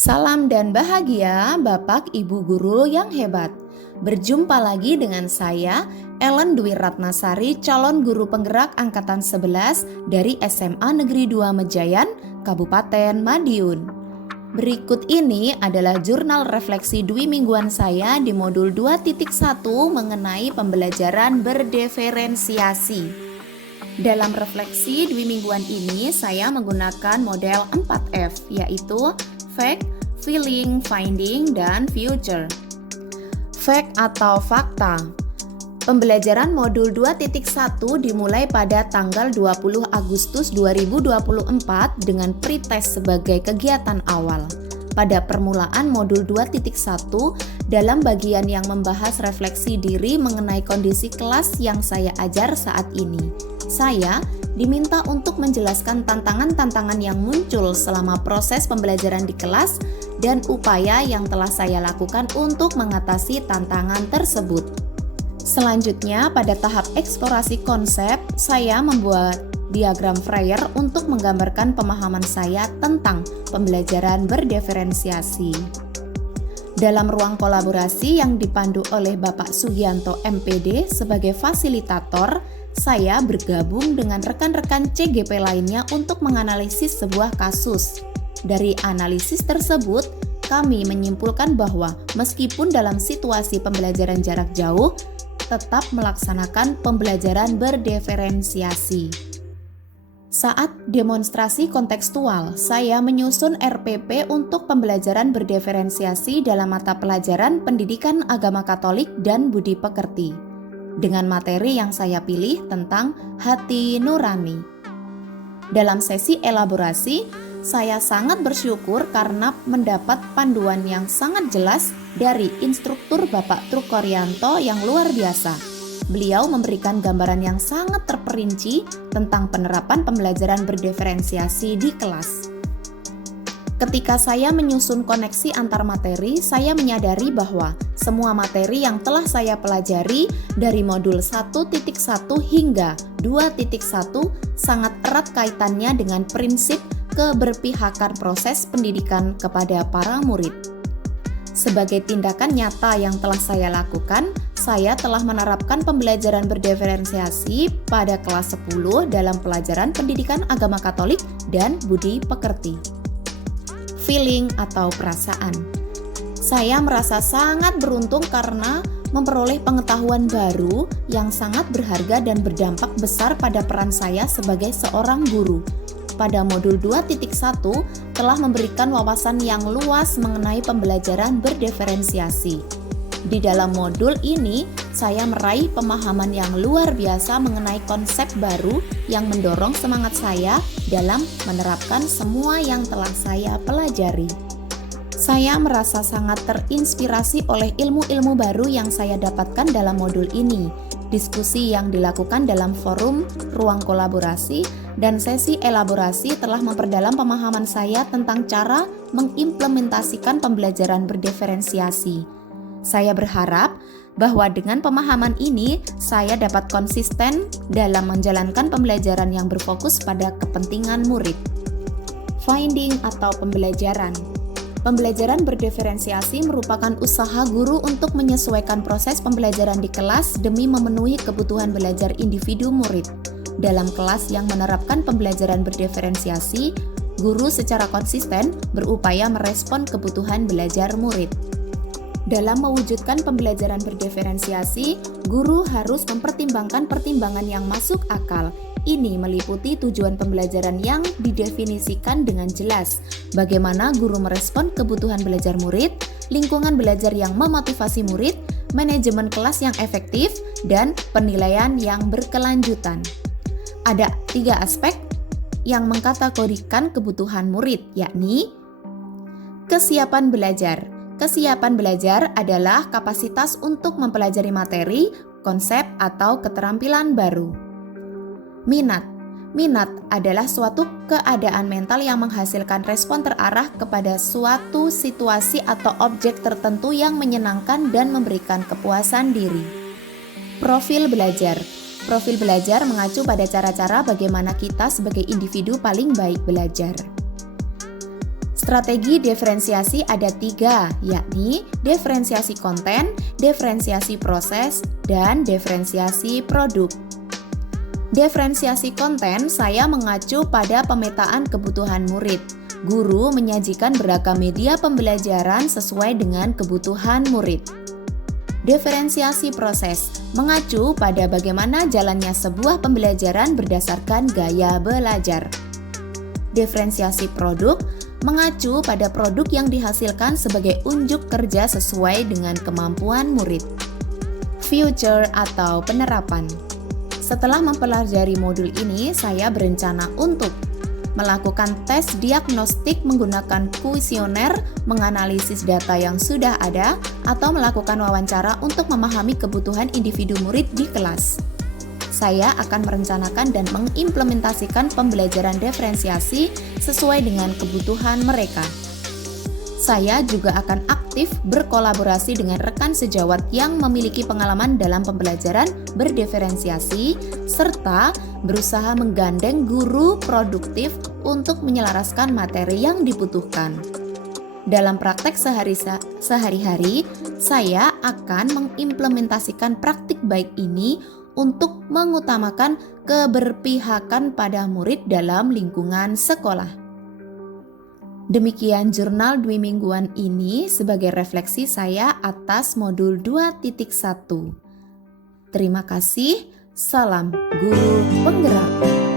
Salam dan bahagia Bapak Ibu Guru yang hebat. Berjumpa lagi dengan saya, Ellen Dwi Ratnasari, calon guru penggerak Angkatan 11 dari SMA Negeri 2 Mejayan, Kabupaten Madiun. Berikut ini adalah jurnal refleksi dwi mingguan saya di modul 2.1 mengenai pembelajaran berdiferensiasi. Dalam refleksi dwi mingguan ini, saya menggunakan model 4F, yaitu Fact, Feeling, Finding, dan Future. Fact atau fakta. Pembelajaran modul 2.1 dimulai pada tanggal 20 Agustus 2024 dengan pretest sebagai kegiatan awal. Pada permulaan modul 2.1 dalam bagian yang membahas refleksi diri mengenai kondisi kelas yang saya ajar saat ini. Saya diminta untuk menjelaskan tantangan-tantangan yang muncul selama proses pembelajaran di kelas dan upaya yang telah saya lakukan untuk mengatasi tantangan tersebut. Selanjutnya, pada tahap eksplorasi konsep, saya membuat diagram Freyer untuk menggambarkan pemahaman saya tentang pembelajaran berdiferensiasi. Dalam ruang kolaborasi yang dipandu oleh Bapak Sugianto MPD sebagai fasilitator, saya bergabung dengan rekan-rekan CGP lainnya untuk menganalisis sebuah kasus. Dari analisis tersebut, kami menyimpulkan bahwa meskipun dalam situasi pembelajaran jarak jauh, tetap melaksanakan pembelajaran berdiferensiasi. Saat demonstrasi kontekstual, saya menyusun RPP untuk pembelajaran berdiferensiasi dalam mata pelajaran Pendidikan Agama Katolik dan Budi Pekerti, dengan materi yang saya pilih tentang hati nurani. Dalam sesi elaborasi, saya sangat bersyukur karena mendapat panduan yang sangat jelas dari instruktur Bapak Trukoryanto yang luar biasa. Beliau memberikan gambaran yang sangat terperinci tentang penerapan pembelajaran berdiferensiasi di kelas. Ketika saya menyusun koneksi antar materi, saya menyadari bahwa semua materi yang telah saya pelajari dari modul 1.1 hingga 2.1 sangat erat kaitannya dengan prinsip keberpihakan proses pendidikan kepada para murid. Sebagai tindakan nyata yang telah saya lakukan, saya telah menerapkan pembelajaran berdiferensiasi pada kelas 10 dalam pelajaran Pendidikan Agama Katolik dan Budi Pekerti. Feeling atau perasaan. Saya merasa sangat beruntung karena memperoleh pengetahuan baru yang sangat berharga dan berdampak besar pada peran saya sebagai seorang guru. Pada modul 2.1 telah memberikan wawasan yang luas mengenai pembelajaran berdiferensiasi. Di dalam modul ini, saya meraih pemahaman yang luar biasa mengenai konsep baru yang mendorong semangat saya dalam menerapkan semua yang telah saya pelajari. Saya merasa sangat terinspirasi oleh ilmu-ilmu baru yang saya dapatkan dalam modul ini. Diskusi yang dilakukan dalam forum ruang kolaborasi dan sesi elaborasi telah memperdalam pemahaman saya tentang cara mengimplementasikan pembelajaran berdiferensiasi. Saya berharap bahwa dengan pemahaman ini, saya dapat konsisten dalam menjalankan pembelajaran yang berfokus pada kepentingan murid. Finding atau pembelajaran. Pembelajaran berdiferensiasi merupakan usaha guru untuk menyesuaikan proses pembelajaran di kelas demi memenuhi kebutuhan belajar individu murid. Dalam kelas yang menerapkan pembelajaran berdiferensiasi, guru secara konsisten berupaya merespon kebutuhan belajar murid. Dalam mewujudkan pembelajaran berdiferensiasi, guru harus mempertimbangkan pertimbangan yang masuk akal. Ini meliputi tujuan pembelajaran yang didefinisikan dengan jelas, bagaimana guru merespon kebutuhan belajar murid, lingkungan belajar yang memotivasi murid, manajemen kelas yang efektif, dan penilaian yang berkelanjutan. Ada 3 aspek yang mengkategorikan kebutuhan murid, yakni kesiapan belajar. Kesiapan belajar adalah kapasitas untuk mempelajari materi, konsep, atau keterampilan baru. Minat. Minat adalah suatu keadaan mental yang menghasilkan respon terarah kepada suatu situasi atau objek tertentu yang menyenangkan dan memberikan kepuasan diri. Profil belajar. Profil belajar mengacu pada cara-cara bagaimana kita sebagai individu paling baik belajar. Strategi diferensiasi ada 3, yakni diferensiasi konten, diferensiasi proses, dan diferensiasi produk. Diferensiasi konten saya mengacu pada pemetaan kebutuhan murid. Guru menyajikan beragam media pembelajaran sesuai dengan kebutuhan murid. Diferensiasi proses mengacu pada bagaimana jalannya sebuah pembelajaran berdasarkan gaya belajar. Diferensiasi produk mengacu pada produk yang dihasilkan sebagai unjuk kerja sesuai dengan kemampuan murid. Future atau penerapan. Setelah mempelajari modul ini, saya berencana untuk melakukan tes diagnostik menggunakan kuesioner, menganalisis data yang sudah ada, atau melakukan wawancara untuk memahami kebutuhan individu murid di kelas. Saya akan merencanakan dan mengimplementasikan pembelajaran diferensiasi sesuai dengan kebutuhan mereka. Saya juga akan aktif berkolaborasi dengan rekan sejawat yang memiliki pengalaman dalam pembelajaran berdiferensiasi, serta berusaha menggandeng guru produktif untuk menyelaraskan materi yang dibutuhkan. Dalam praktek sehari-hari, saya akan mengimplementasikan praktik baik ini untuk mengutamakan keberpihakan pada murid dalam lingkungan sekolah. Demikian jurnal dwi mingguan ini sebagai refleksi saya atas modul 2.1. Terima kasih, salam guru penggerak.